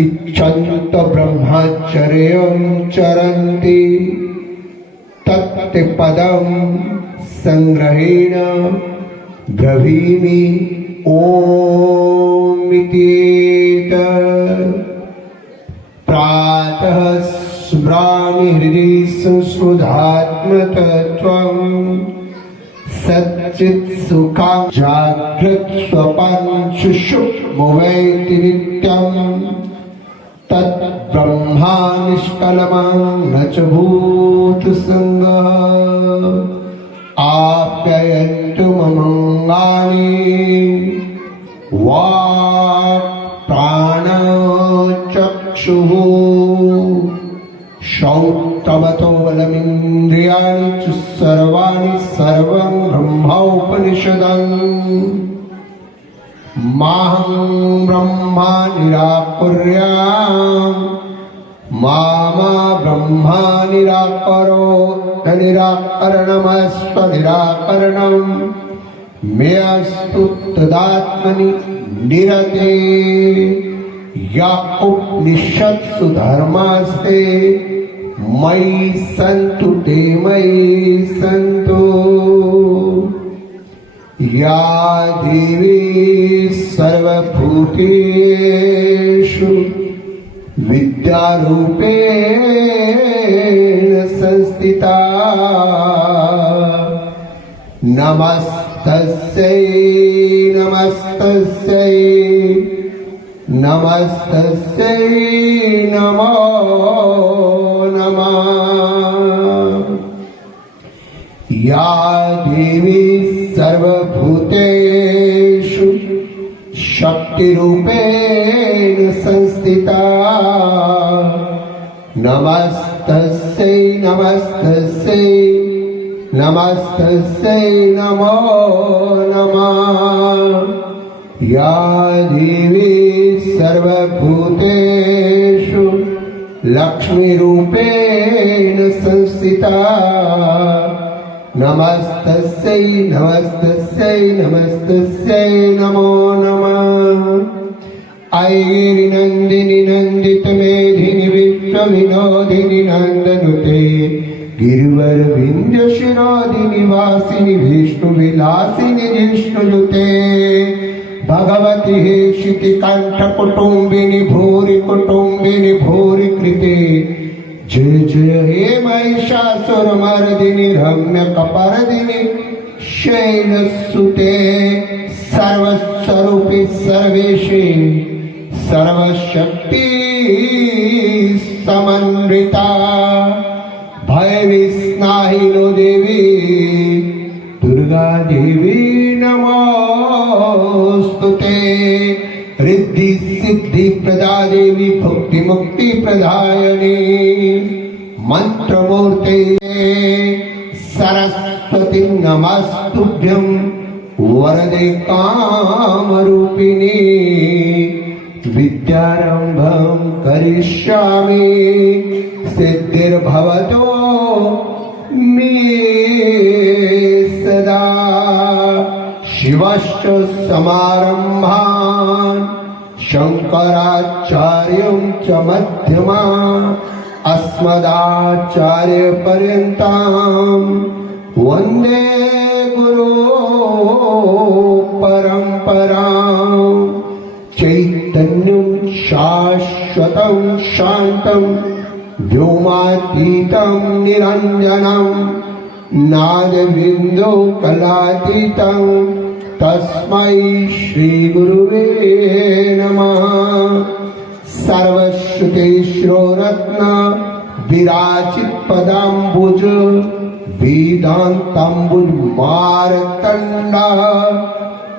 इच्छन्त ब्रह्मचर्यं चरन्ति तत् पदं संग्रहेण ब्रवीमि ॐ इति प्रातः स्मरामि हृदि संस्कृतात्मतत्त्वं सच्चित् सुखं जागृत स्वपन सुषुप्त वैति नित्यं तत् ब्रह्मा निष्कलमं न च भूतसंगः आप्यायन्तु ममङ्गानि वाक् प्राणचक्षुः श्रौतमतो बलमिन्द्रियाणि च सर्वाणि सर्वं ब्रह्मोपनिषदम् माहं ब्रह्मा निराकुर्याम् मामा ब्रह्मा निराकरो न निराकरणमस्त्व निराकरणम् मे अस्तु तदात्मनि निरते या उपनिषत्सु धर्मास्ते मयि सन्तु ते मयि सन्तु या देवी सर्वभूतेषु विद्यारूपेण संस्थिता नमस्तस्यै नमस्तस्यै नमस्तस्यै नमो नमः या देवी सर्वभूतेषु शक्तिरूपेण संस्थिता नमस्तस्यै नमस्तस्यै नमस्तस्यै नमो नमः या देवी सर्वभूतेषु लक्ष्मीरूपेण संस्थिता नमस्तस्यै नमस्तस्यै नमस्तस्यै नमो नमः ऐगिरि नन्दिनि नन्दित मेधिनि विश्वविनोदिनि नन्दनुते गिरिवर विंध्य शिरोदिनि वासिनि विष्णु विलासिनि जिष्णुजुते भगवती शितिकांठ कुटुंबिनी भूरि कृते जय जय हे महिषासुरमर्दिनि रम्य कपर्दिनि शैलसुते सर्वस्वरूपी सर्वेशे सर्वशक्ति समन्विता भयविस्नाहिनो देवी दुर्गा देवी नमोस्तुते रिद्धि सिद्धि प्रदा देवी भक्ति मुक्ति प्रदायिनी मंत्रमूर्ते सरस्वती नमस्तुभ्यं वरदे कामरूपिणी विद्यारंभं करिष्यामि सिद्धिर्भवतो मे सदा शिवश्च समारम्भान् शंकराचार्यं च मध्यमा अस्मदाचार्यपर्यन्तां वन्दे गुरु परम्परां चैतन्यं शाश्वतं शान्तं व्योमातीतं निरञ्जनं नादबिन्दो कलातीतं तस्मै श्रीगुरुवे नमः सर्वश्रुतेश्वरत्न विराजित पदाम्बुज वेदांताम्बुज मार्तण्ड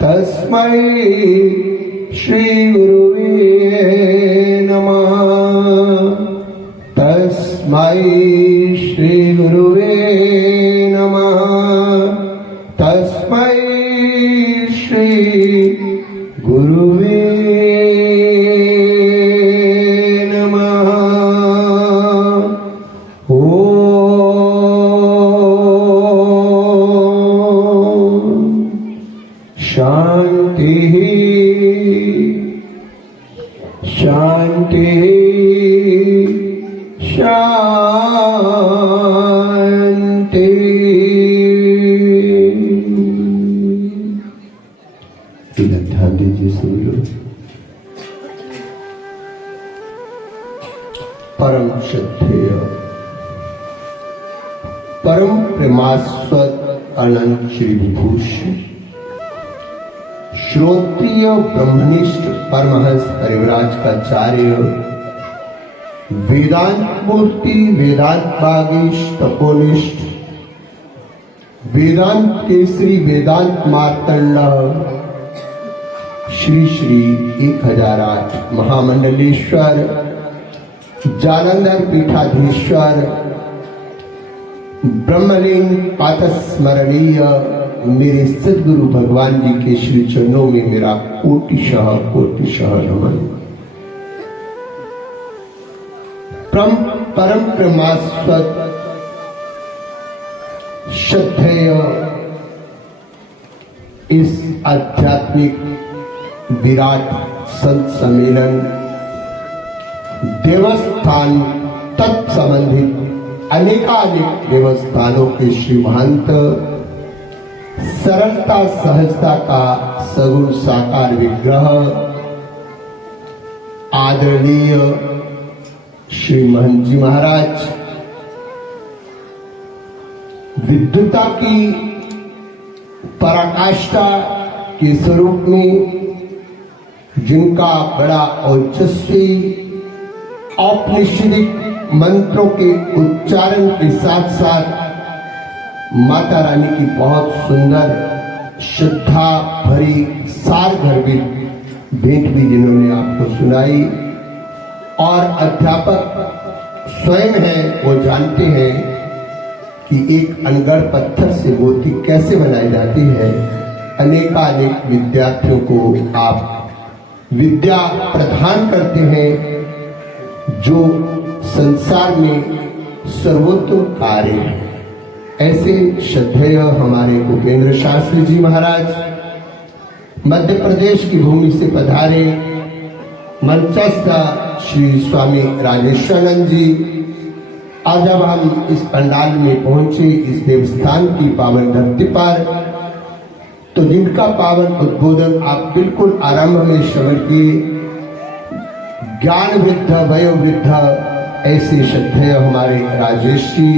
तस्मै श्रीगुरुवे नमः तस्मै श्रीगुरुवे नमः तस्मै श्री गुरुवे नमः। ओम शांति शांति शांति। ध्यान दीजिए, सुन लो। परम श्रद्धेय परम प्रेमास्पद अनंत श्री विभूषण श्रोत्रिय ब्रह्मनिष्ठ परमहंस परिव्राज काचार्य वेदांत मूर्ति वेदांत बागीश तपोनिष्ठ वेदांत केसरी वेदांत मार्तंड श्री श्री 1008 महामंडलेश्वर जालंधर पीठाधीश्वर ब्रह्मलिंग पातस्मरणीय मेरे सद्गुरु भगवान जी के श्री चरणों में मेरा कोटिशः नमन। परम प्रेमास्पद श्रद्धेय इस आध्यात्मिक विराट संत सम्मेलन देवस्थान तत्संबंधित अनेकानेक देवस्थानों के श्री महंत सरलता सहजता का सगुण साकार विग्रह आदरणीय श्री महंत जी महाराज विद्युता की पराकाष्ठा के स्वरूप में जिनका बड़ा औचस्वी औपनिषदिक मंत्रों के उच्चारण के साथ साथ माता रानी की बहुत सुंदर श्रद्धा भरी सार गर्भित भेंट भी जिन्होंने आपको सुनाई और अध्यापक स्वयं हैं, वो जानते हैं कि एक अनगढ़ पत्थर से मूर्ति कैसे बनाई जाती है। अनेकानेक विद्यार्थियों को आप विद्या प्रदान करते हैं जो संसार में सर्वोत्तम कार्य है। ऐसे श्रद्धेय हमारे भूपेंद्र शास्त्री जी महाराज मध्य प्रदेश की भूमि से पधारे, मंचस्थ श्री स्वामी राजेश्वरानंद जी। और जब हम इस पंडाल में पहुंचे, इस देवस्थान की पावन धरती पर, तो जिनका पावन उद्बोधन आप बिल्कुल आरंभ में श्रवण किए, ज्ञान वृद्ध वयो वृद्ध ऐसे श्रद्धेय हमारे राजेश जी,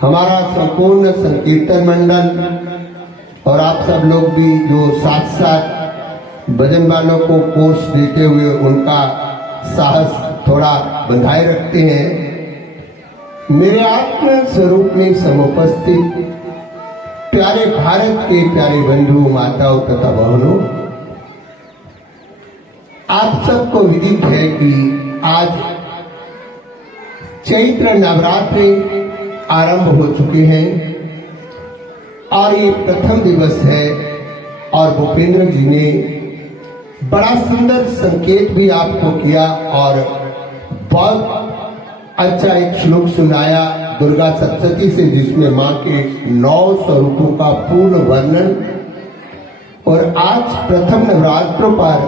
हमारा संपूर्ण संकीर्तन मंडल और आप सब लोग भी जो साथ साथ भजन वालों को कोर्स देते हुए उनका साहस थोड़ा बंधाए रखते हैं। मेरे आत्म स्वरूप में समुपस्थित प्यारे भारत के प्यारे बंधु माताओं तथा बहनों, आप सबको विदित है कि आज चैत्र नवरात्रि आरंभ हो चुके हैं और ये प्रथम दिवस है और भूपेंद्र जी ने बड़ा सुंदर संकेत भी आपको किया और बहुत अच्छा एक श्लोक सुनाया दुर्गा सप्तशती से, जिसमें मां के 9 स्वरूपों का पूर्ण वर्णन। और आज प्रथम नवरात्र पर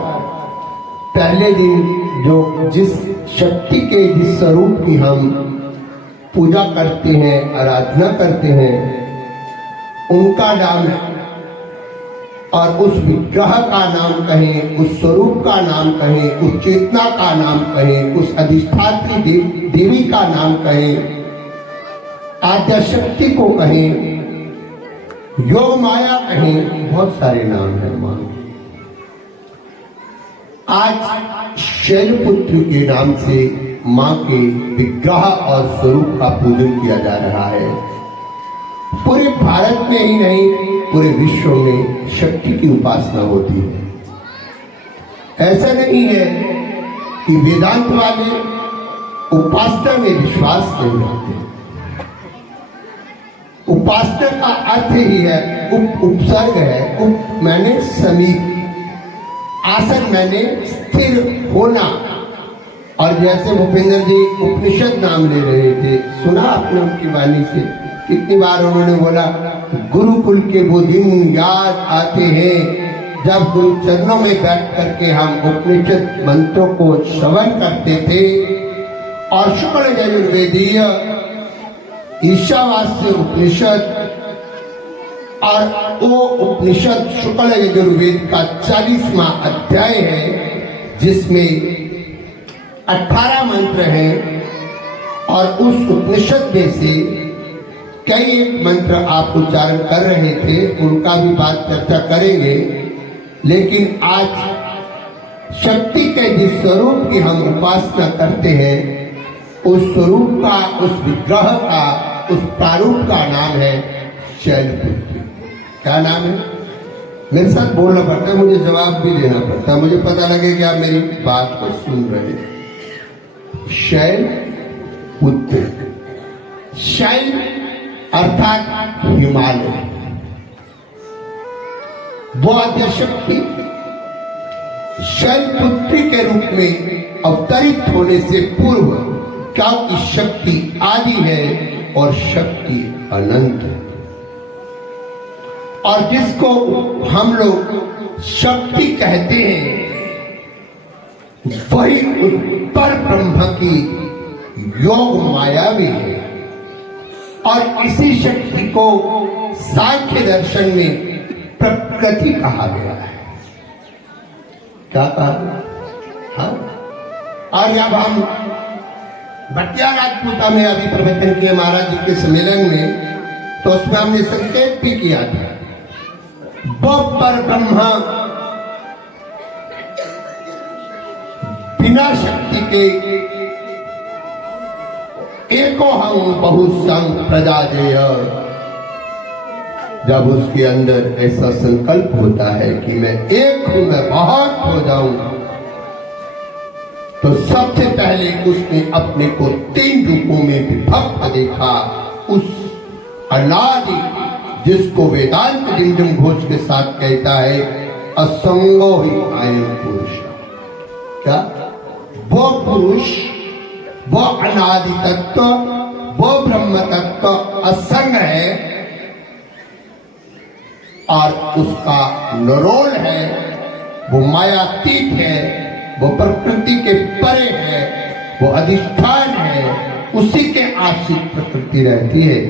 पहले दिन जो जिस शक्ति के जिस स्वरूप की हम पूजा करते हैं, आराधना करते हैं, उनका नाम और उस विग्रह का नाम कहें, उस स्वरूप का नाम कहें, उस चेतना का नाम कहें, उस अधिष्ठात्री देवी का नाम कहें, आद्या शक्ति को कहें, योग माया कहें, बहुत सारे नाम हैं मां। आज शैलपुत्री के नाम से मां के विग्रह और स्वरूप का पूजन किया जा रहा है। पूरे भारत में ही नहीं, पूरे विश्व में शक्ति की उपासना होती है। ऐसा नहीं है कि वेदांत वाले उपासना में विश्वास नहीं रखते। उपासना का अर्थ ही है उपसर्ग है, उप मैंने समीप, आसन मैंने स्थिर होना। और जैसे भूपेंद्र जी उपनिषद नाम ले रहे थे, सुना आपने उनकी वाणी से कितनी बार उन्होंने बोला, गुरुकुल के वो दिन याद आते हैं जब गुरु चरणों में बैठ करके हम उपनिषद मंत्रों को श्रवण करते थे और शुक्ल यजुर्वेदीय ईशावास्य उपनिषद और वो उपनिषद शुक्ल यजुर्वेद का 40वां अध्याय है, जिसमें 18 मंत्र हैं और उस उपनिषद में से कई एक मंत्र आप उच्चारण कर रहे थे, उनका भी बात चर्चा करेंगे। लेकिन आज शक्ति के जिस स्वरूप की हम उपासना करते हैं, उस स्वरूप का, उस विग्रह का, उस प्रारूप का नाम है शैलपुत्री। क्या नाम है? मेरे साथ बोलना पड़ता है, मुझे जवाब भी देना पड़ता है, मुझे पता लगे कि आप मेरी बात को सुन रहे हैं। शैलपुत्री, शैल अर्थात हिमालय, वो आद्य शक्ति शैलपुत्री के रूप में अवतरित होने से पूर्व, क्योंकि शक्ति आदि है और शक्ति अनंत है। और जिसको हम लोग शक्ति कहते हैं, वही उस पर ब्रह्म की योग माया भी है। और इसी शक्ति को सांख्य दर्शन में प्रकृति कहा गया है। क्या कहा? हाँ? और जब हम भटिया राजपूता में अभी प्रवचन किए महाराज जी के सम्मेलन में, तो उसमें हमने संकेत भी किया था, वो पर ब्रह्म बिना शक्ति के एको हम बहुसंग प्रजाजेय, जब उसके अंदर ऐसा संकल्प होता है कि मैं एक हूं, मैं बहुत हो जाऊं, तो सबसे पहले उसने अपने को 3 रूपों में विभक्त देखा। उस अनादि जिसको वेदांत डिंडम घोष के साथ कहता है, असंगो ही अयं पुरुष। क्या? वो पुरुष, वो अनादि तत्व, वो ब्रह्म तत्व असंग है और उसका निरोल है, वो मायातीत है, वो प्रकृति के परे है, वो अधिष्ठान है, उसी के आश्रित प्रकृति रहती है।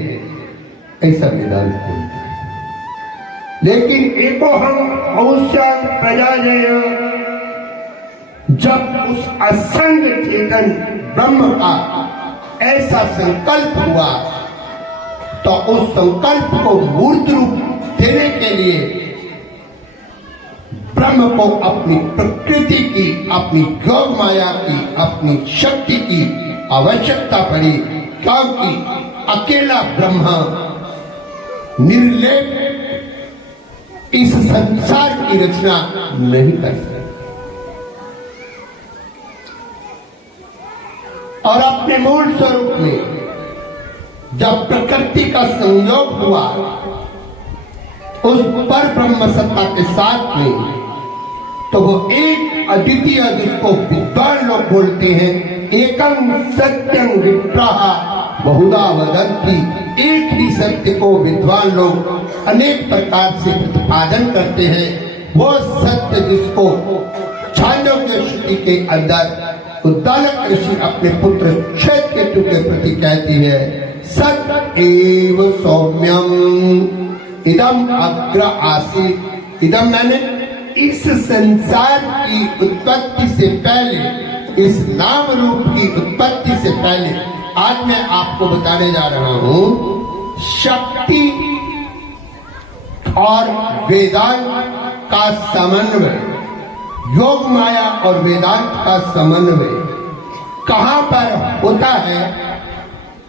ऐसा वेदांत बोलता है। लेकिन एको हम अवश्य प्रजाजय, जब उस असंग चेतन ब्रह्म का ऐसा संकल्प हुआ तो उस संकल्प को मूर्त रूप देने के लिए ब्रह्म को अपनी प्रकृति की, अपनी योग माया की, अपनी शक्ति की आवश्यकता पड़ी, क्योंकि अकेला ब्रह्म निर्लेप इस संसार की रचना नहीं कर सकता। और अपने मूल स्वरूप में जब प्रकृति का संयोग हुआ उस पर ब्रह्म सत्ता के साथ में, तो वो एक अद्वितीय, जिसको विद्वान लोग बोलते हैं, एकम सत्यम विप्राः बहुधा वदन्ति, एक ही सत्य को विद्वान लोग अनेक प्रकार से प्रतिपादन करते हैं। वो सत्य जिसको छांदोग्य श्रुति के अंदर उद्दालक ऋषि अपने पुत्र श्वेतकेतु के प्रति कहती है, सत एव सौम्यम इदम अग्र आसीत्। इदम मैंने इस संसार की उत्पत्ति से पहले, इस नाम रूप की उत्पत्ति से पहले, आज मैं आपको बताने जा रहा हूं शक्ति और वेदांत का समन्वय, योग माया और वेदांत का समन्वय कहां पर होता है।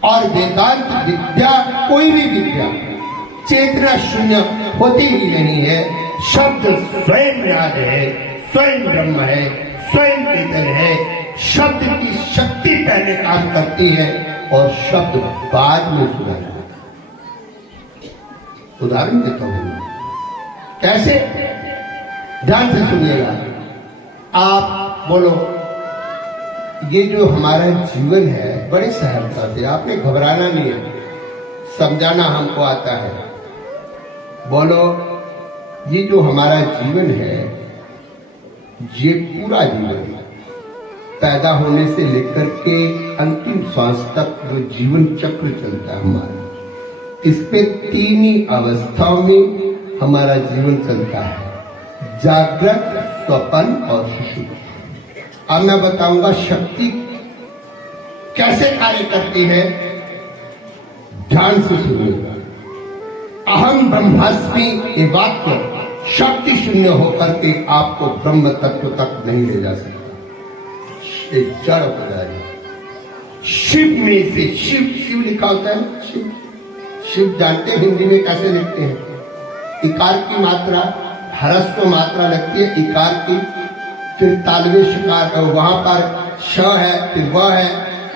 और वेदांत विद्या, कोई भी विद्या चेतना शून्य होती ही नहीं है। शब्द स्वयं नाद है, स्वयं ब्रह्म है, स्वयं चेतन है। शब्द की शक्ति पहले काम करती है और शब्द बाद में सुना जाता है। उदाहरण देता हूं, कैसे, ध्यान से सुनिएगा। आप बोलो, ये जो हमारा जीवन है बड़े सहजता से, आपने घबराना नहीं है, समझाना हमको आता है। बोलो, ये जो हमारा जीवन है, ये पूरा जीवन है, पैदा होने से लेकर के अंतिम श्वास तक जो जीवन चक्र चलता है हमारा, इसपे तीन ही अवस्थाओं में हमारा जीवन चलता है, जागृत, स्वप्न और सुषुप्ति। अब मैं बताऊंगा शक्ति कैसे कार्य करती है, ध्यान से सुनिएगा। अहम ब्रह्मास्मि ये वाक्य शक्ति शून्य होकर के आपको ब्रह्म तत्व तक नहीं ले जा सकता। एक जड़ पदार्थ, शिव में से शिव, शिव लिखा होता है, शिव, शिव जानते हैं हिंदी में कैसे लिखते हैं? इकार की मात्रा, ह्रस्व मात्रा लगती है इकार की, फिर तालवे शिकार, वहां पर श है, फिर वह है,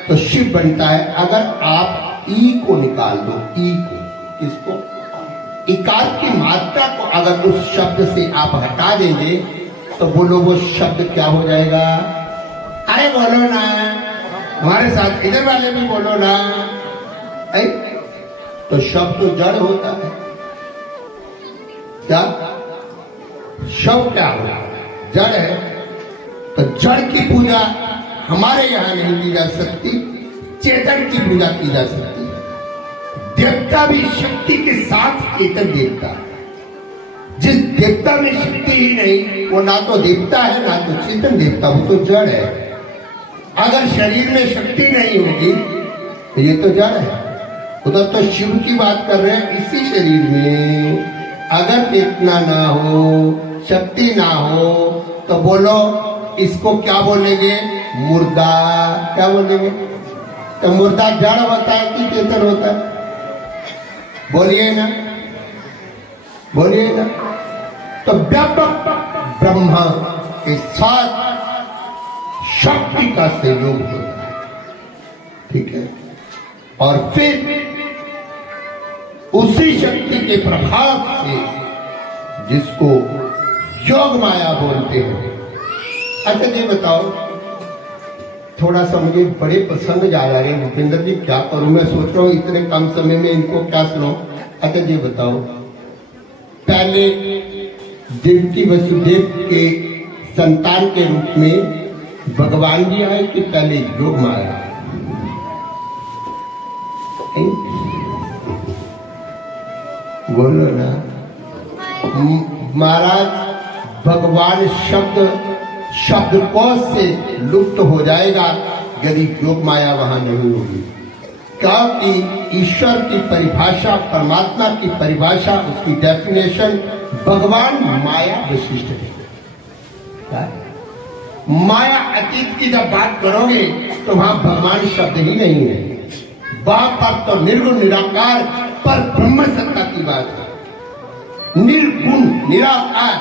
तो शिव बनता है। अगर आप ई को निकाल दो, ई को, इसको, इकार की मात्रा को अगर उस शब्द से आप हटा देंगे तो बोलो वो शब्द क्या हो जाएगा? अरे बोलो ना, हमारे साथ इधर वाले भी बोलो ना। तो शब्द तो जड़ होता है। क्या शब्द क्या होगा? जड़ है। तो जड़ की पूजा हमारे यहां नहीं की जा सकती, चेतन की पूजा की जा सकती है। देवता भी शक्ति के साथ चेतन देवता है। जिस देवता में शक्ति ही नहीं, वो ना तो देवता है ना तो चेतन देवता, वो तो जड़ है। अगर शरीर में शक्ति नहीं होगी तो ये तो जड़ है। उधर तो शिव की बात कर रहे हैं, इसी शरीर में अगर चेतना ना हो, शक्ति ना हो, तो बोलो इसको क्या बोलेंगे? मुर्दा। क्या बोलेंगे? तो मुर्दा जड़ होता है कि चेतन होता है? बोलिए ना, बोलिए ना। तो व्यापक ब्रह्मा के साथ शक्ति का सहयोग होता है, ठीक है। और फिर उसी शक्ति के प्रभाव से, जिसको योग माया बोलते हैं। अच्छा ये बताओ, थोड़ा सा मुझे बड़े पसंद जा रहे हैं भूपेंद्र जी, क्या करूं? मैं सोच रहा हूं इतने कम समय में इनको क्या सुनाऊं। अच्छा ये बताओ, पहले देवकी वसुदेव के संतान के रूप में भगवान जी आए कि पहले योग माया? बोलो ना, महाराज भगवान शब्दकोश से लुप्त हो जाएगा यदि योग माया वहां नहीं होगी। क्योंकि ईश्वर की परिभाषा, परमात्मा की परिभाषा, उसकी डेफिनेशन भगवान माया विशिष्ट है। माया अतीत की जब बात करोगे तो वहां भगवान शब्द ही नहीं है, वहां पर तो निर्गुण निराकार पर ब्रह्म सत्ता की बात है, निर्गुण निराकार।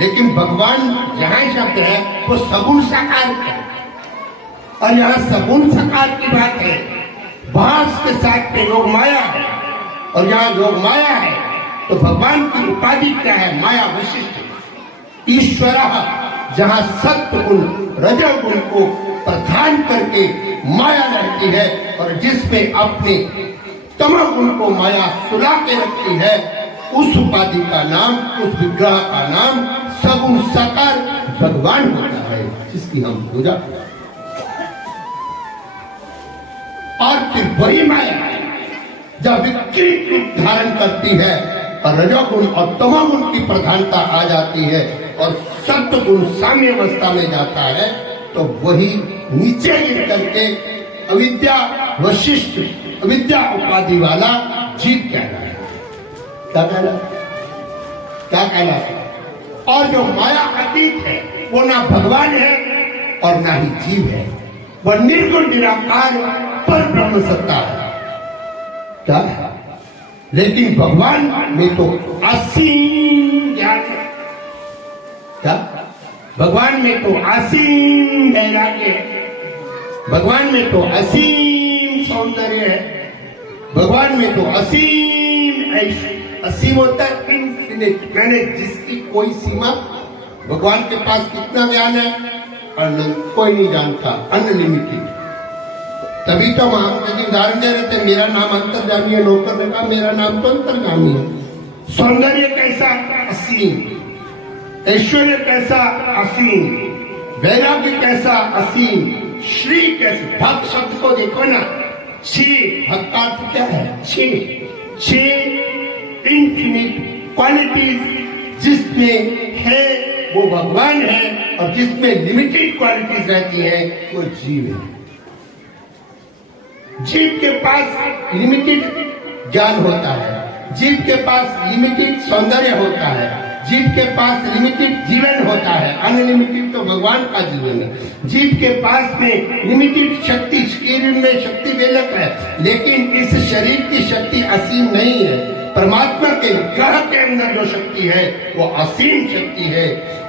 लेकिन भगवान जहां शब्द है वो सगुण साकार है, और यहाँ सगुण साकार की बात है, वहां उसके साथ में योग माया है, और यहाँ योग माया है तो भगवान की उपाधि क्या है? माया विशिष्ट। ईश्वर जहां सत्य गुण रजोगुण को प्रधान करके माया रहती है, और जिसमें अपने तमोगुण को माया सुला के रखती है, उस उपाधि का नाम, उस विग्रह का नाम सगुण साकार भगवान होता है, जिसकी हम पूजा। और फिर वही माया जब विकृत रूप धारण करती है और रजोगुण और तमोगुण की प्रधानता आ जाती है और सत्वगुण साम्य अवस्था में जाता है, तो वही नीचे गिर करके अविद्या वशिष्ठ, अविद्या उपाधि वाला जीव कहलाता है। क्या कहलाता है? और जो माया अतीत है वो ना भगवान है और ना ही जीव है, वह निर्गुण निराकार पर ब्रह्म सत्ता है। क्या है? लेकिन भगवान में तो असीम ज्ञान है। क्या? भगवान में तो असीम वैराग्य है, भगवान में तो असीम सौंदर्य है, भगवान में तो असीम ऐश्वर्य। असीम होता है इनफिनिट, मैंने जिसकी कोई सीमा। भगवान के पास कितना ज्ञान है? अनंत, कोई नहीं जानता, अनलिमिटेड। तभी तो महात्मा उदाहरण दे रहे थे, मेरा नाम अंतर्जामी है, नौकर ने कहा मेरा नाम तो अंतर्गामी है। सौंदर्य कैसा? असीम। ऐश्वर्य कैसा? असीम। वैराग्य कैसा? असीम। श्री कैसे? भक्त शब्द को देखो ना, छे भक्त का अर्थ क्या है? छे इन्फिनिट क्वालिटीज जिसमें है वो भगवान है, और जिसमें लिमिटेड क्वालिटीज रहती है वो जीव है। जीव के पास लिमिटेड ज्ञान होता है, जीव के पास लिमिटेड सौंदर्य होता है, जीव के पास लिमिटेड जीवन होता है। अनलिमिटेड तो भगवान का जीवन है। जीव के पास में लिमिटेड शक्ति, शरीर में शक्ति बेलक है, लेकिन इस शरीर की शक्ति असीम नहीं है। परमात्मा के विग्रह के अंदर जो शक्ति है वो असीम शक्ति है,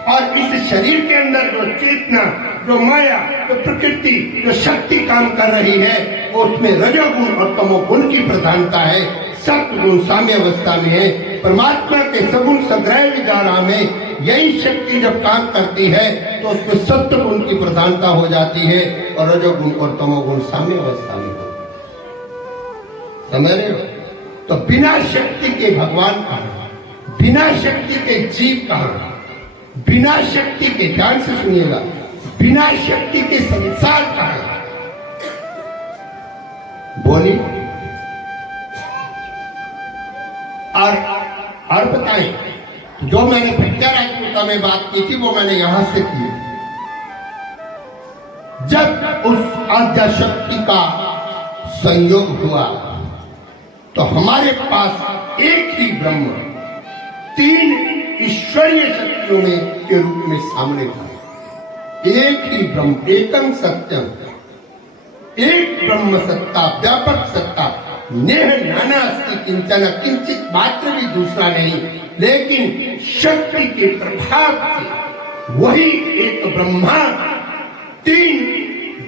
और इस शरीर के अंदर जो चेतना, जो माया, जो प्रकृति, जो शक्ति काम कर रही है, वो उसमें रजोगुण और तमोगुण की प्रधानता है। सत्वगुण साम्य अवस्था में है। परमात्मा के सगुण सग्रह विचारा में यही शक्ति जब काम करती है तो उसमें सत्वगुण की प्रधानता हो जाती है, और रजोगुण और तमोगुण साम्य अवस्था में हो। समझ रहे हो? तो बिना शक्ति के भगवान कहाँ, बिना शक्ति के जीव कहाँ, बिना शक्ति के, ध्यान से सुनिएगा, बिना शक्ति के संसार कहाँ? बोली और बताएं, जो मैंने प्रत्यारात्मकता में बात की थी वो मैंने यहां से की। जब उस आद्या शक्ति का संयोग हुआ तो हमारे पास एक ही ब्रह्म तीन ईश्वरीय शक्तियों में के रूप में सामने था। एक ही ब्रह्म, एकम सत्यम, एक ब्रह्म सत्ता, व्यापक सत्ता, नेह नाना अस्ति किंचन, किंचित मात्र भी दूसरा नहीं। लेकिन शक्ति के प्रभाव से वही एक ब्रह्मा तीन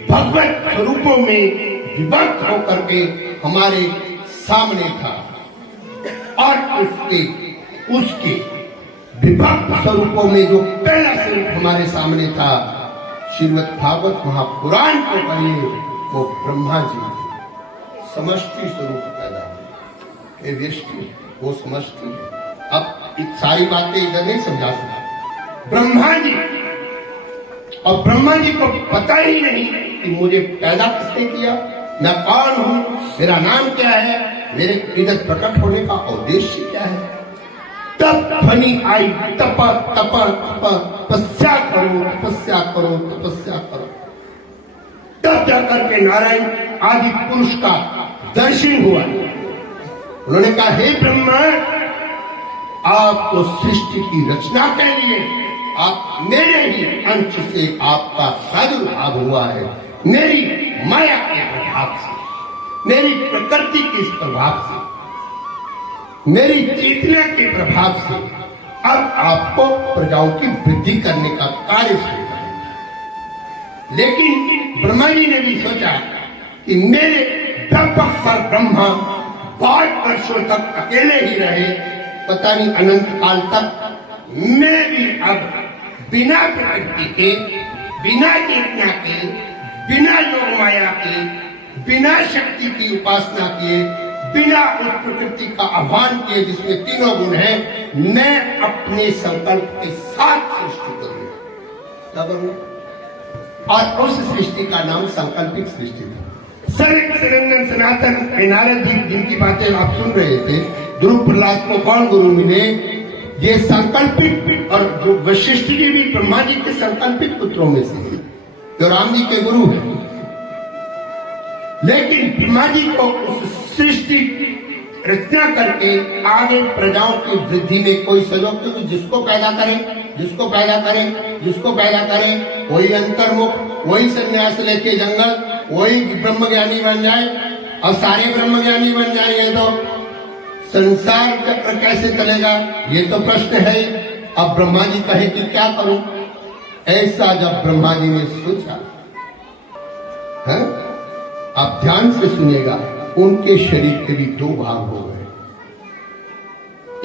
भगवत स्वरूपों में विभक्त होकर के हमारे सामने था, और उसके विभक्त स्वरूपों में जो पहला स्वरूप हमारे सामने था, श्रीमद् भागवत महापुराण को पढ़िए, वो ब्रह्मा जी समष्टि स्वरूप पैदा हुए। ये व्यष्टि वो समष्टि है। अब एक सारी बातें इधर नहीं समझा सकता। ब्रह्मा जी, और ब्रह्मा जी को पता ही नहीं कि मुझे पैदा किसने किया, मैं कौन हूं, मेरा नाम क्या है, मेरे इधर प्रकट होने का उद्देश्य क्या है। तब ध्वनि आई, तप तप तप, तपस्या करो तपस्या करो तपस्या करो। तब जाकर के नारायण आदि पुरुष का दर्शन हुआ। उन्होंने कहा, हे ब्रह्मा, आप तो सृष्टि की रचना के लिए आप मेरे ही अंश से आपका प्रादुर्भाव हुआ है, मेरी माया के प्रभाव से, मेरी प्रकृति के इस प्रभाव से, मेरी चेतना के प्रभाव से अब आपको प्रजाओं की वृद्धि करने का कार्य शुरू करना है। लेकिन ब्रह्मा जी ने भी सोचा कि मेरे व्यापक पर ब्रह्मा 5 वर्षों तक अकेले ही रहे, पता नहीं अनंत काल तक मैं भी अब बिना प्रकृति के, बिना चेतना के, बिना योग माया के, बिना शक्ति की उपासना किए, बिना उस प्रकृति का आह्वान किए जिसमें तीनों गुण हैं, मैं अपने संकल्प के साथ सृष्टि करूंगा। क्या करूंगा? और उस सृष्टि का नाम सांकल्पिक सृष्टि था। सनातन सनातन नारद जी जिनकी बातें आप सुन रहे थे, ध्रुव प्रहलाद को कौन गुरु मिले? ये सांकल्पिक, और जो वशिष्ठ जी भी ब्रह्मा जी के सांकल्पिक पुत्रों में से हैं, जो राम जी के गुरु हैं। लेकिन ब्रह्मा जी को उस सृष्टि रचना करके आगे प्रजाओं की वृद्धि में कोई सहयोग, क्योंकि जिसको पैदा करें, जिसको पैदा करें, जिसको पैदा करें, वही अंतर्मुख, वही संन्यास लेके जंगल, वही ब्रह्मज्ञानी बन जाए, और सारे ब्रह्मज्ञानी बन जाएंगे तो संसार चक्र कैसे चलेगा? ये तो प्रश्न है। अब ब्रह्मा जी कहे कि क्या करूं? ऐसा जब ब्रह्मा जी ने सोचा, है, आप ध्यान से सुनिएगा, उनके शरीर के भी 2 भाग हो गए।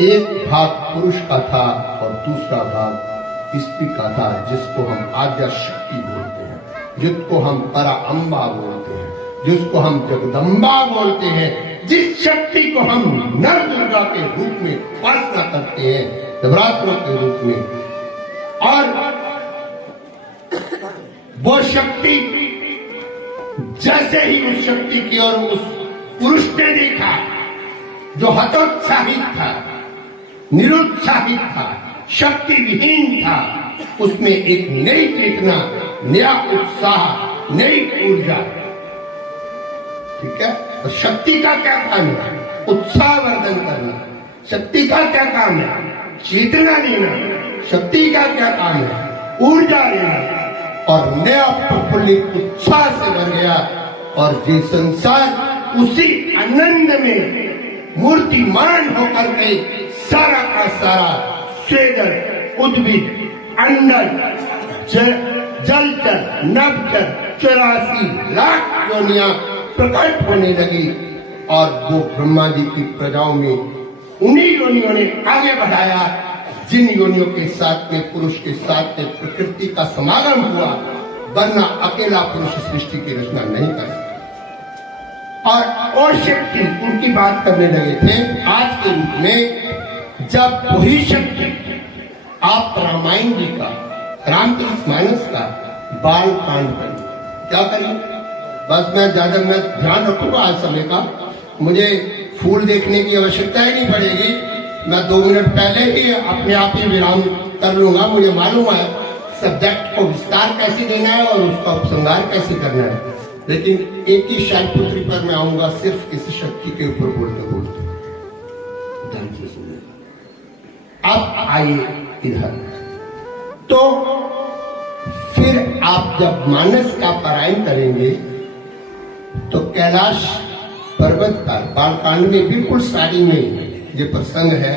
एक भाग पुरुष का था और दूसरा भाग स्त्री का था, जिसको हम आद्या शक्ति बोलते हैं, जिसको हम परा अम्बा बोलते हैं, जिसको हम जगदम्बा बोलते हैं, जिस शक्ति को हम नव दुर्गा के रूप में उपासना करते हैं, नवरात्रों के रूप में। और वो शक्ति, जैसे ही उस शक्ति की ओर उस पुरुष ने देखा जो हतोत्साहित था, निरुत्साहित था, शक्ति विहीन था, उसमें एक नई चेतना, नया उत्साह, नई ऊर्जा। ठीक है? तो शक्ति का क्या काम है? उत्साह वर्धन करना। शक्ति का क्या काम है? चेतना देना। शक्ति का क्या काम है? ऊर्जा देना। और नया प्रफुल्लित उत्साह से भर गया, और ये संसार उसी आनंद में मूर्तिमान होकर के सारा का सारा स्वेदर, उद्भिद, अंडर, जलचर, नभचर, 84 लाख योनियां प्रकट होने लगी। और वो ब्रह्मा जी की प्रजाओं में उन्हीं योनियों ने आगे बढ़ाया, जिन योनियों के साथ में, पुरुष के साथ में प्रकृति का समागम हुआ, वरना अकेला पुरुष सृष्टि की रचना नहीं कर सकता। और शक्ति उनकी बात करने लगे थे आज के रूप में, जब वही शक्ति आप रामायण जी का, रामचरितमानस का बाल कांड करें। क्या करें? बस मैं ध्यान रखूंगा आज समय का, मुझे फूल देखने की आवश्यकता ही नहीं पड़ेगी। मैं 2 मिनट पहले ही अपने आप ही विराम कर लूंगा। मुझे मालूम है सब्जेक्ट को विस्तार कैसे देना है और उसका उपसंहार कैसे करना है। लेकिन एक ही शैलपुत्री पर मैं आऊंगा, सिर्फ इस शक्ति के ऊपर बोलते बोलते। ध्यान से सुनिए। अब आइए इधर। तो फिर आप जब मानस का पारायण करेंगे तो कैलाश पर्वत का बालकांड में बिल्कुल साड़ी में ये प्रसंग है।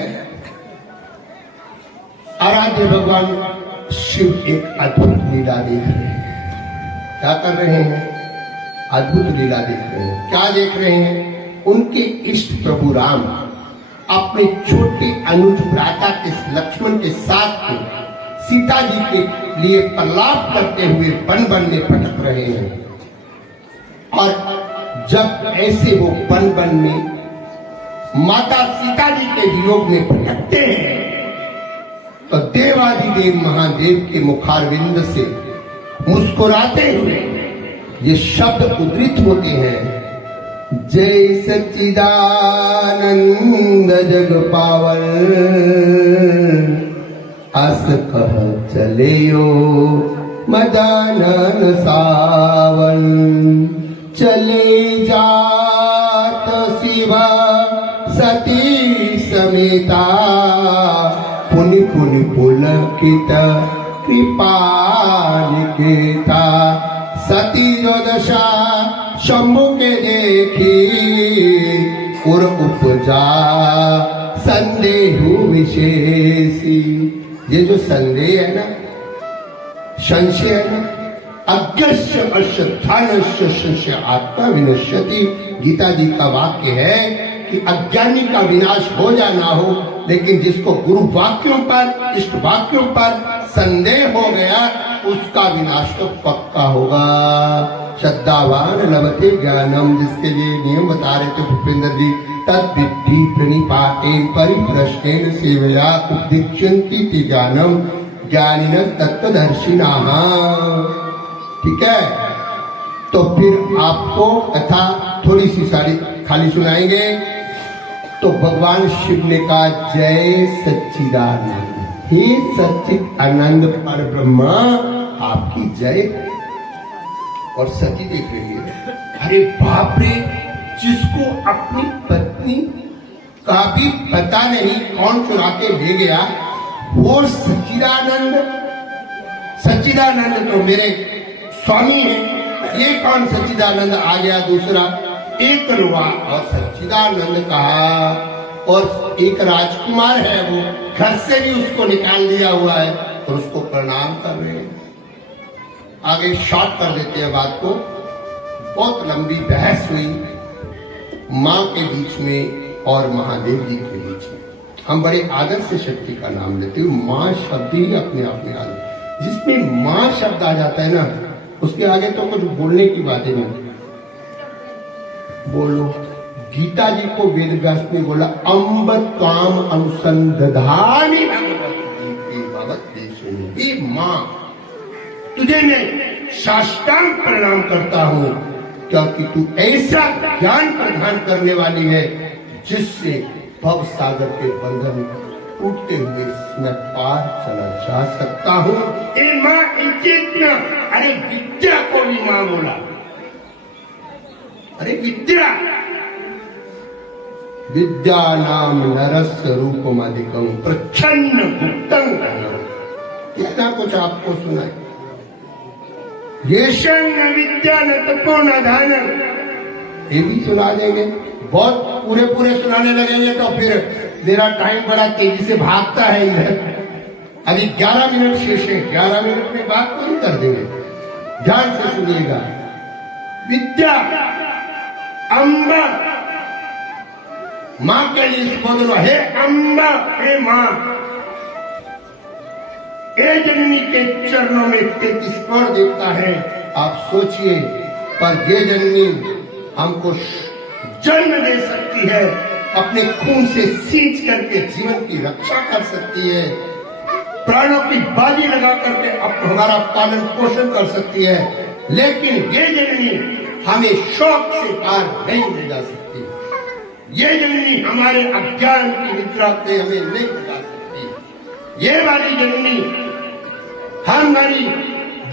आराध्य भगवान शिव एक अद्भुत लीला देख रहे हैं। क्या कर रहे हैं? अद्भुत लीला देख रहे हैं। क्या देख रहे हैं? उनके इष्ट प्रभु राम अपने छोटे अनुज भ्राता के लक्ष्मण के साथ में सीता जी के लिए प्रलाप करते हुए वन वन में भटक रहे हैं। और जब ऐसे वो वन वन में माता सीता जी के वियोग में भटकते हैं, तो देवाधिदेव महादेव के मुखारविंद से मुस्कुराते हुए ये शब्द उद्धृत होते हैं, जय सच्चिदानंद जग पावल, अस कह चलियो मदनन सावन। चले जात शिव सती समेता, पुनि पुनि पुलकित कृपा निकेता। सती जो दशा शंभु के देखी, उर उपजा संदेह विशेषी। ये जो संदेह है ना, संशय है ना, अज्ञस्य अश्रद्धानस्य संशय आत्मा विनश्यति। गीता जी का वाक्य है कि अज्ञानी का विनाश हो या ना हो, लेकिन जिसको गुरु वाक्यों पर, इष्ट वाक्यों पर संदेह हो गया, उसका विनाश तो पक्का होगा। श्रद्धावान लभते ज्ञानम, जिसके लिए नियम बता रहे थे भूपेंद्र जी, तद्विद्धि प्रणिपातेन परिप्रश्नेन सेवया उपदीक्षन्ति ज्ञानम ज्ञानिनः तत्त्वदर्शिनः। ठीक है, तो फिर आपको कथा थोड़ी सी सारी खाली सुनाएंगे। तो भगवान शिव ने कहा, जय सच्चिदानंद, हे सच्चिद आनंद पर ब्रह्मा, आपकी जय। और सती देख रही है, अरे बाप रे, जिसको अपनी पत्नी का भी पता नहीं कौन चुरा के ले गया, वो सच्चिदानंद। सच्चिदानंद तो मेरे स्वामी है, ये कौन सच्चिदानंद आ गया दूसरा? एक रुआ और सच्चिदानंद कहा, और एक राजकुमार है, वो घर से भी उसको निकाल दिया हुआ है और उसको प्रणाम कर रहे हैं। आगे शॉर्ट कर देते हैं बात को। बहुत लंबी बहस हुई माँ के बीच में और महादेव जी के बीच में। हम बड़े आदर से शक्ति का नाम लेते हैं, माँ शब्द ही अपने आप में आदर। जिसमें माँ शब्द आ जाता है ना, उसके आगे तो कुछ बोलने की बात ही नहीं। बोलो, गीता जी को वेद व्यास ने बोला, अम्ब त्वाम अनुसंधानी भगवती माँ, तुझे मैं साष्टांग प्रणाम करता हूँ, क्योंकि तू ऐसा ज्ञान प्रदान करने वाली है जिससे भव सागर के बंधन टूटते हुए मैं पार चला जा सकता हूँ। ए माँ इतना, अरे विद्या को भी माँ बोला। अरे विद्या, विद्या नाम नरस्य रूपम अधिकम प्रच्छन्न गुप्तं ज्ञानम। इतना कुछ आपको सुनाए। येषं न विद्या न तपो न दानम, ये भी सुना देंगे। बहुत पूरे पूरे सुनाने लगेंगे तो फिर मेरा टाइम बड़ा तेजी से भागता है इधर। अभी 11 मिनट शेष है, 11 मिनट में बात पूरी कर देंगे। ध्यान से सुनिएगा। विद्या, अम्बा, माँ के लिए बोलो, हे अम्बा, हे माँ। ए जननी के चरणों में 33 करोड़ देवता है। आप सोचिए, पर ये जननी हमको जन्म दे सकती है, अपने खून से सींच करके जीवन की रक्षा कर सकती है, प्राणों की बाजी लगा करके हमारा पालन पोषण कर सकती है, लेकिन ये जननी हमें शौक से पार नहीं ले जा सकती। ये जननी हमारे अज्ञान की निद्रा से हमें नहीं बचा सकती। ये वाली जननी हमारी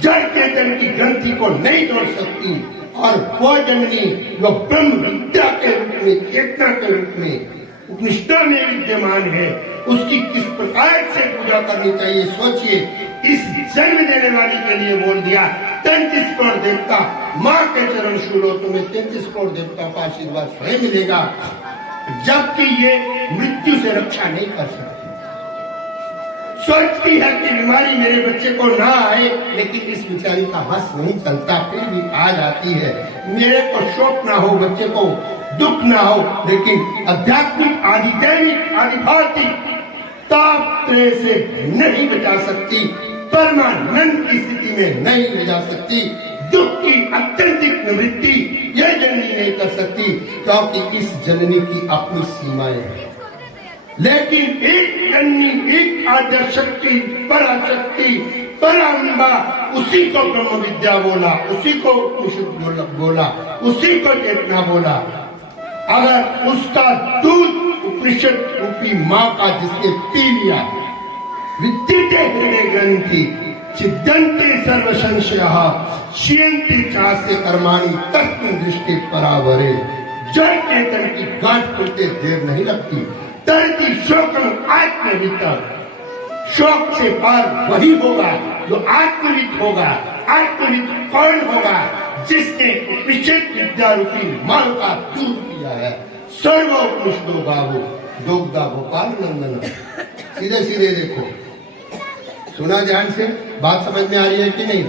जड़ चेतन की ग्रंथि को नहीं तोड़ सकती। और वो जननी जो ब्रह्म विद्या के रूप में, चेतना के रूप में उपनिष्ठा में विद्यमान है, उसकी किस प्रकार से पूजा करनी चाहिए सोचिए। इस जन्म देने वाली के लिए बोल दिया 33 करोड़ देवता, माँ के चरण छूलो, तुम्हें 33 करोड़ देवता का आशीर्वाद स्वयं मिलेगा, जबकि ये मृत्यु से रक्षा नहीं कर सकती। सोचती है कि बीमारी मेरे बच्चे को ना आए, लेकिन इस बेचारी का बस नहीं चलता, फिर भी आ जाती है। मेरे को शोक ना हो, बच्चे को दुख ना हो, लेकिन आध्यात्मिक, आदि दैनिक, आदि भौतिक ताप से नहीं बचा सकती, परमानंद की स्थिति में नहीं ले जा सकती। दुख की अत्यंतिक निवृत्ति यह जननी नहीं कर सकती, क्योंकि इस जननी की अपनी सीमाएं हैं। लेकिन एक जननी, एक आद्य शक्ति, पराशक्ति, पराम्बा, उसी को ब्रह्म विद्या बोला, उसी को उपनिषद बोला, उसी को चेतना बोला। अगर उसका दूध उपनिषद रूपी मां का जिसने पी लिया, विद्युते हृदय ग्रंथि छिद्यन्ते सर्व संशयः क्षीयन्ते चास्य कर्माणि तस्मिन् दृष्टि परावरे। जड़ चेतन की गांठ खुलते देर नहीं लगती। तरति शोकम आत्मविता, शोक से पार वही होगा जो आत्मवित होगा। आत्मवित कौन होगा? जिसने उपनिषद विद्या रूपी मां का दूध पिया है। सर्वोपनिषदो गावो दुग्धा गोपाल नंदन। सीधे सीधे देखो, सुना ध्यान से, बात समझ में आ रही है कि नहीं?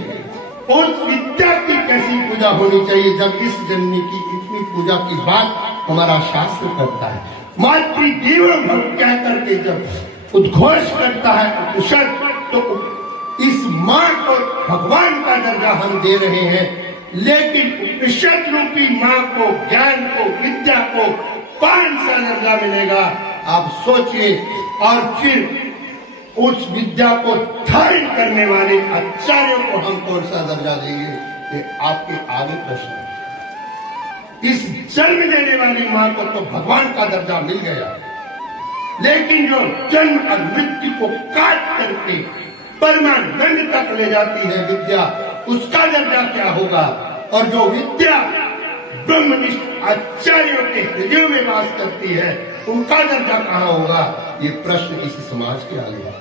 उस विद्या की कैसी पूजा होनी चाहिए जब इस जननी की इतनी पूजा की बात हमारा शास्त्र करता है। मातृदेव भव कह करके जब उद्घोष करता है उपनिषद, तो इस मां को भगवान का दर्जा हम दे रहे हैं। लेकिन उपनिषद रूपी मां को, ज्ञान को, विद्या को कौन सा दर्जा मिलेगा आप सोचिए। और फिर उस विद्या को धारण करने वाले आचार्यों को हम कौन सा दर्जा देंगे, ये आपके आगे प्रश्न है। इस जन्म देने वाली मां को तो भगवान का दर्जा मिल गया, लेकिन जो जन्म और मृत्यु को काट करके परमानंद तक ले जाती है विद्या, उसका दर्जा क्या होगा? और जो विद्या ब्रह्मनिष्ठ आचार्यों के हृदय में वास करती है, उनका दर्जा कहां होगा? ये प्रश्न इस समाज के आगे है।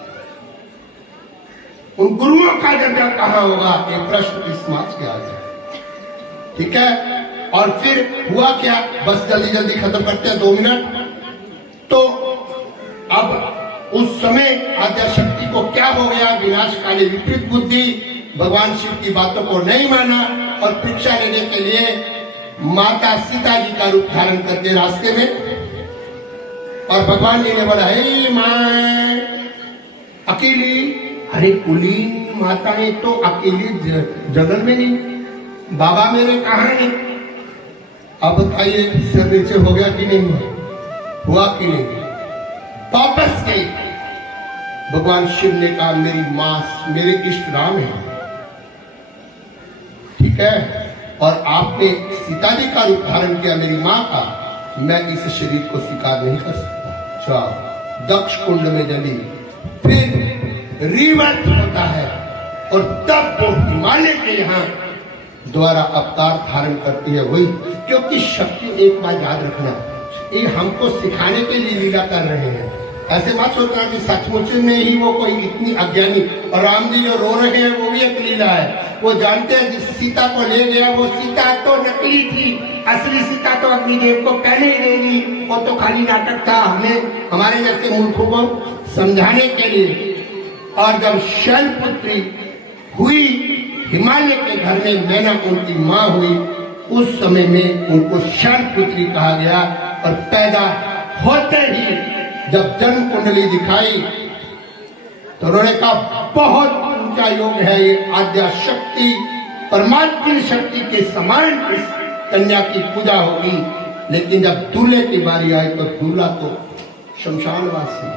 उन गुरुओं का दर्जा कहां होगा? ये प्रश्न इस समाज के आगे है। ठीक है। और फिर हुआ क्या? बस जल्दी जल्दी खत्म करते हैं, 2 मिनट। तो अब उस समय आद्याशक्ति को क्या हो गया? विनाशकाली विपरीत बुद्धि, भगवान शिव की बातों को नहीं माना और परीक्षा लेने के लिए माता सीता जी का रूप धारण करके रास्ते में, और भगवान जी ने बोला, हे मां अकेली। अरे कुलीन माताएं तो अकेली जंगल में नहीं, बाबा मेरे कहाँ हैं? अब बताइए, सिर नीचे हो गया कि नहीं हुआ कि नहीं? वापस गई। भगवान शिव ने कहा, मेरी मां मेरे इष्ट राम है, ठीक है, और आपने सीता जी का रूप धारण किया मेरी मां का, मैं इस शरीर को स्वीकार नहीं कर सकता। अच्छा, दक्ष कुंड में जली, फिर रीवर्थ होता है, और तब वो हिमालय के यहाँ द्वारा अवतार धारण करती है वही। क्योंकि शक्ति, एक बात याद रखना, ये हमको सिखाने के लिए लीला कर रहे हैं। ऐसे मत सोचना कि सचमुच में ही वो कोई इतनी अज्ञानी, और राम जी जो रो रहे हैं वो भी एक लीला है। वो जानते हैं जिस सीता को ले गया वो सीता तो नकली थी, असली सीता तो अग्निदेव को पहले ही ले ली, वो तो खाली नाटक था, हमें हमारे जैसे मूर्खों को समझाने के लिए। और जब शैलपुत्री हुई हिमालय के घर में, मैना उनकी मां हुई, उस समय में उनको शैलपुत्री कहा गया। और पैदा होते ही जब जन्म कुंडली दिखाई तो उन्होंने कहा, बहुत ऊंचा योग है ये, आद्या शक्ति परमात्मा शक्ति के समान इस कन्या की पूजा होगी। लेकिन जब दूल्हे की बारी आई तो दूल्हा तो शमशानवासी,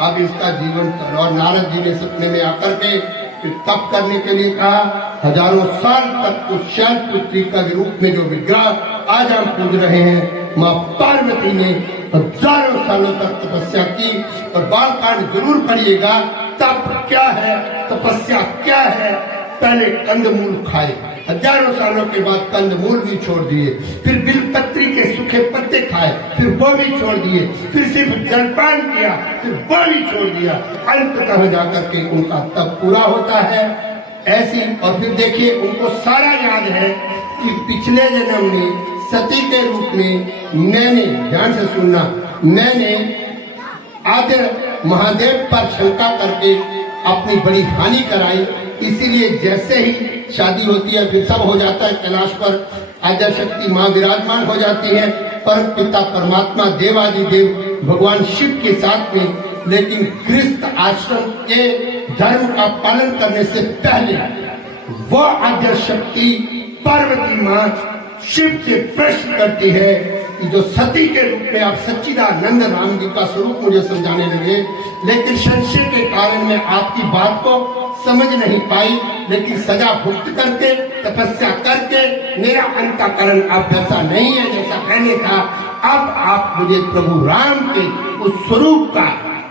अब इसका जीवन कर। और नारद जी ने सपने में आकर के फिर तप करने के लिए कहा, हजारों साल तक उस शैलपुत्री का रूप में जो विग्रह आज हम पूज रहे हैं, मां पार्वती ने हजारों सालों तक तपस्या की। और बालकांड जरूर पढ़िएगा, तप क्या है, तपस्या क्या है। पहले कंदमूल खाए, हजारों सालों के बाद कंदमूल भी छोड़ दिए, फिर बिलपत्री के सूखे पत्ते खाए, फिर वो भी छोड़ दिए, फिर सिर्फ जलपान किया, फिर वो भी छोड़ दिया। अंततः जाकर के उनका तप पूरा होता है। ऐसी, और फिर देखिए उनको सारा याद है कि पिछले जन्म में सती के रूप में मैंने, ध्यान से सुनना, मैंने आदि महादेव पर शंका करके अपनी बड़ी हानि कराई। इसीलिए जैसे ही शादी होती है फिर सब हो जाता है, कैलाश पर आद्याशक्ति मां विराजमान हो जाती है, परम पिता परमात्मा देवादिदेव भगवान शिव के साथ में। लेकिन गृहस्थ आश्रम के धर्म का पालन करने से पहले वह आद्याशक्ति पार्वती मां शिव से प्रश्न करती है कि जो सती के रूप में आप सच्चिदानंद राम जी का स्वरूप मुझे समझाने लगे, लेकिन संशय के कारण मैं आपकी बात को समझ नहीं पाई। लेकिन सजा भुगत करके, तपस्या करके मेरा अंतःकरण अब वैसा नहीं है जैसा पहले था। अब आप मुझे प्रभु राम के उस स्वरूप का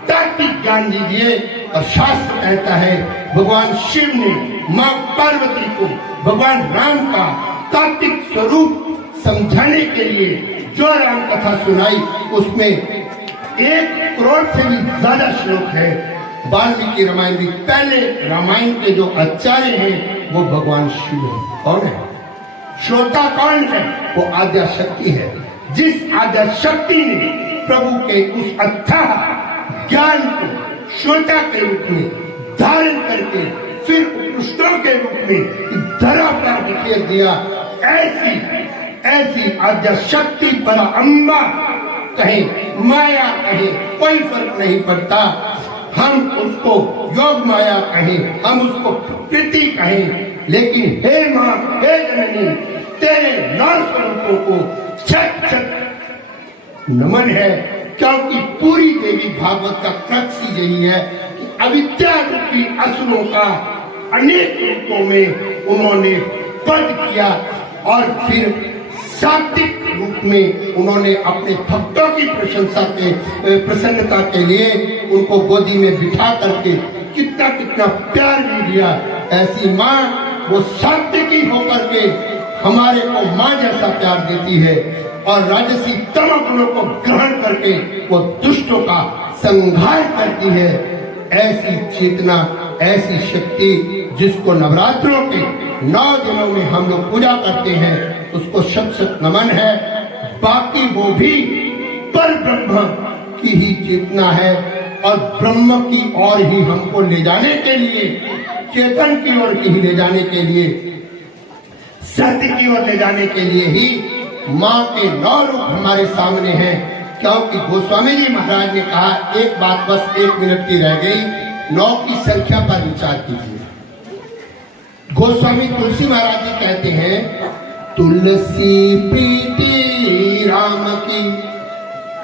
तात्विक ज्ञान दीजिए। और शास्त्र कहता है भगवान शिव ने मां पार्वती को भगवान राम का तात्विक स्वरूप समझाने के लिए जो राम कथा सुनाई, उसमें 1 करोड़ से भी ज्यादा श्लोक है। वाल्मीकि रामायण भी, पहले रामायण के जो आचार्य हैं वो भगवान शिव है। कौन है? श्रोता कौन है? वो आद्या शक्ति है। जिस आद्या शक्ति ने प्रभु के उस अथाह ज्ञान को श्रोता के रूप में धारण करके फिर उत्कृष्टों के रूप में धरा पर बिखेर दिया, ऐसी आद्या शक्ति बड़ा अम्बा कहें, माया कहें, कोई फर्क नहीं पड़ता। हम उसको योग माया कहें, हम उसको प्रकृति कहें, लेकिन हे मां, हे जननी, तेरे 9 स्वरूपों को छत छत नमन है। क्योंकि पूरी देवी भागवत का क्रक्स ही यही है कि अविद्या रूपी असुरों का अनेक रूपों में उन्होंने वध किया और फिर सात्विक रूप में उन्होंने अपने भक्तों की प्रसन्नता के लिए उनको गोदी में बिठा करके कितना कितना प्यार भी दिया। ऐसी माँ वो सात्विकी होकर के हमारे को माँ जैसा प्यार देती है और राजसी तमगुणों को ग्रहण करके वो दुष्टों का संहार करती है। ऐसी चेतना, ऐसी शक्ति जिसको नवरात्रों के 9 दिनों में हम लोग पूजा करते हैं, उसको शत शत नमन है। बाकी वो भी पर ब्रह्म की ही चेतना है और ब्रह्म की ओर ही हमको ले जाने के लिए, चेतन की ओर ही ले जाने के लिए, सत्य की ओर ले जाने के लिए ही माँ के 9 रूप हमारे सामने हैं। क्योंकि गोस्वामी जी महाराज ने कहा, एक बात बस 1 मिनट की रह गई, 9 की संख्या पर विचार कीजिए। गोस्वामी तुलसी महाराज जी कहते हैं, तुलसी प्रीति राम की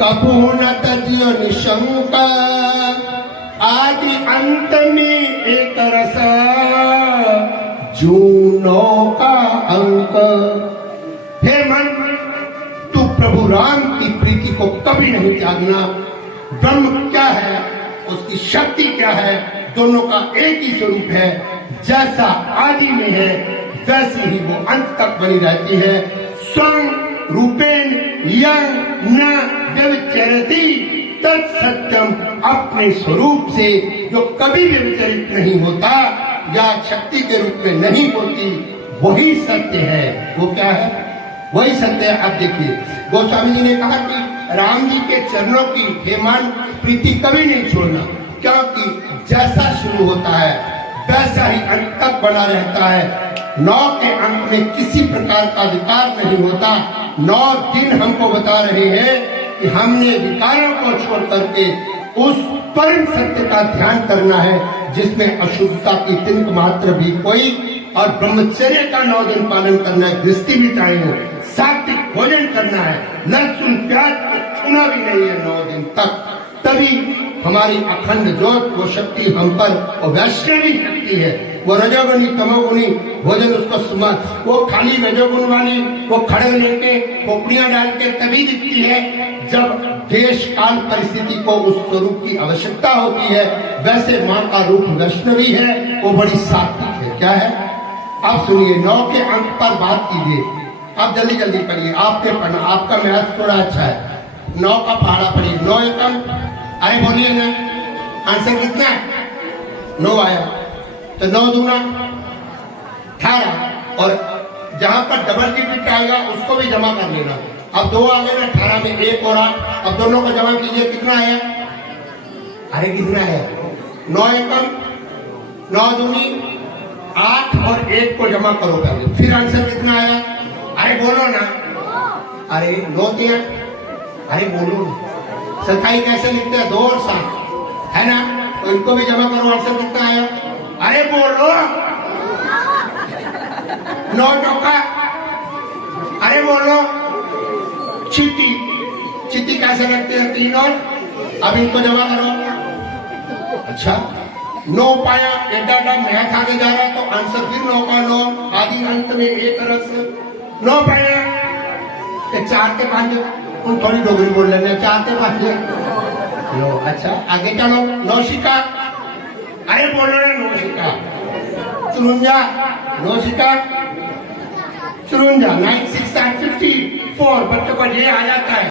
कबू न तजियो निशंका, आदि अंत में एक रस जूनों का अंक। हे मन, तू प्रभु राम की प्रीति को कभी नहीं त्यागना। ब्रह्म क्या है, उसकी शक्ति क्या है, दोनों का एक ही स्वरूप है। जैसा आदि में है वैसे ही वो अंत तक बनी रहती है। स्वयं रूपेण यं न व्यभिचरति तत्सत्यम, अपने स्वरूप से जो कभी भी विचलित नहीं होता या शक्ति के रूप में नहीं होती, वही सत्य है। वो क्या है? वही सत्य है। अब देखिए, गोस्वामी जी ने कहा कि राम जी के चरणों की हेमान प्रीति कभी नहीं छोड़ना, क्योंकि जैसा शुरू होता है वैसा ही अंत तक बना रहता है। 9 के अंत में किसी प्रकार का विकार नहीं होता। 9 दिन हमको बता रहे हैं कि हमने विकारों को छोड़ करके उस परम सत्य का ध्यान करना है, जिसमें अशुद्धता की तिनक मात्र भी कोई, और ब्रह्मचर्य का 9 दिन पालन करना है, गृहस्थी भी चाहे हो, सात्विक भोजन करना है, लहसुन प्याज को छूना भी नहीं है 9 दिन तक। तभी हमारी अखंड ज्योत, वो शक्ति हम पर, वो वैष्णवी शक्ति है। वो रजोगुणी तमोगुणी भोजन उसको सुमा, वो खाली रजोगुण वाली वो खड़े लेके खोपड़ियां डाल के तभी दिखती है जब देश काल परिस्थिति को उस स्वरूप की आवश्यकता होती है। वैसे माँ का रूप वैष्णवी है, वो बड़ी सात्विक है। क्या है? आप सुनिए, 9 के अंक पर बात कीजिए। आप जल्दी जल्दी पढ़िए, आपने पढ़ना, आपका मैथ थोड़ा अच्छा है। 9 का पहाड़ा पढ़िए। 9 एकम आए, बोलिए ना, आंसर कितना है? 9 आया, तो 9 दूना 18, और जहां पर डबल डिजिट आएगा उसको भी जमा कर लेना। अब 2 आ गए ना, 18 में 1 और 8, अब दोनों को जमा कीजिए, कितना आया? अरे कितना है? 9 एकम 9 दूनी 8 और 1 को जमा करो पहले, फिर आंसर कितना आया? अरे बोलो ना, अरे 9 दिया, अरे बोलो। सताई कैसे लिखते हैं? 2 और 7 है ना, तो इनको भी जमा करो, आंसर कितना आया? अरे बोलो। 9 चौका, अरे बोलो। चीटी, चीटी कैसे लगते हैं? 3 और, अब इनको जमा करो। अच्छा, नो पाया एडा मैथ आगे जा रहा है तो आंसर फिर नो का नो, आदि अंत में एक रस नो पाया के 4 के 5 उन थोड़ी डोगरी बोल लेने 4 के 5 नो। अच्छा आगे चलो नौशिका, अरे बोलो ना नौशिका। चुरुंजा नौशिका चुरुंजा 9 6 8 54 बच्चों को ये आ जाता है।